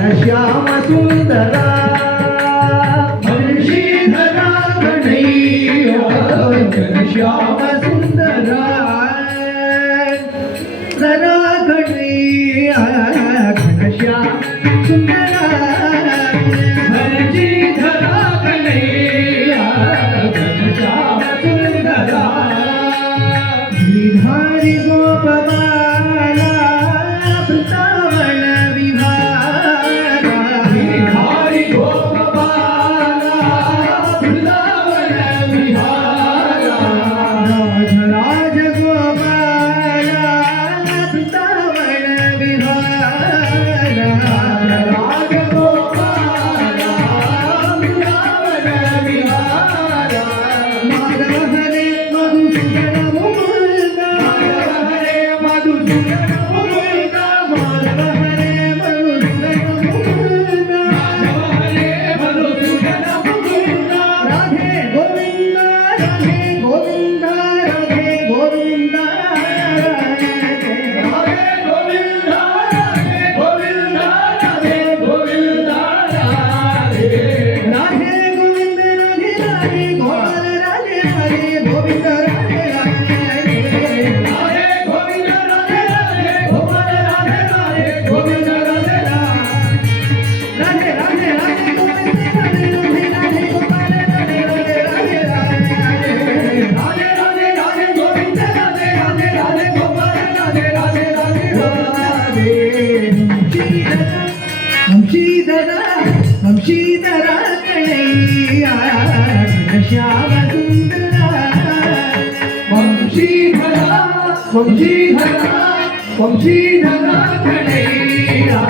घनश्याम सुंदरा बंशीधरा कन्हैया घनश्याम सुंदरा जरा कन्हैया घनश्याम सुंदरा बंशीधरा कन्हैया घनश्याम सुंदरा गिरिधारी गोपबाला वृंदावन विहारा गिरिधारी गोपबाला वृंदावन विहारा राज गोपाला वृंदावन विहारा राज गोपाला वृंदावन विहारा माधव हरे मधुसूदन मुकुंदा माधव हरे मधुसूदन मुकुंदा राधे गोविंदा राधे गोविंदा राधे गोविंदा राधे गोविंदा राधे गोविंद राधे गोपाल राधे हरे गोविंद राधे गोपाल राधे गोविंद राधे राधे राधे गोविंद राधे राधे गोपाल राधे राधे गोविंद राधे राधे गोपाल राधे राधे वंशीधरा कन्हैया घनश्याम सुंदरा वंशीधरा कन्हैया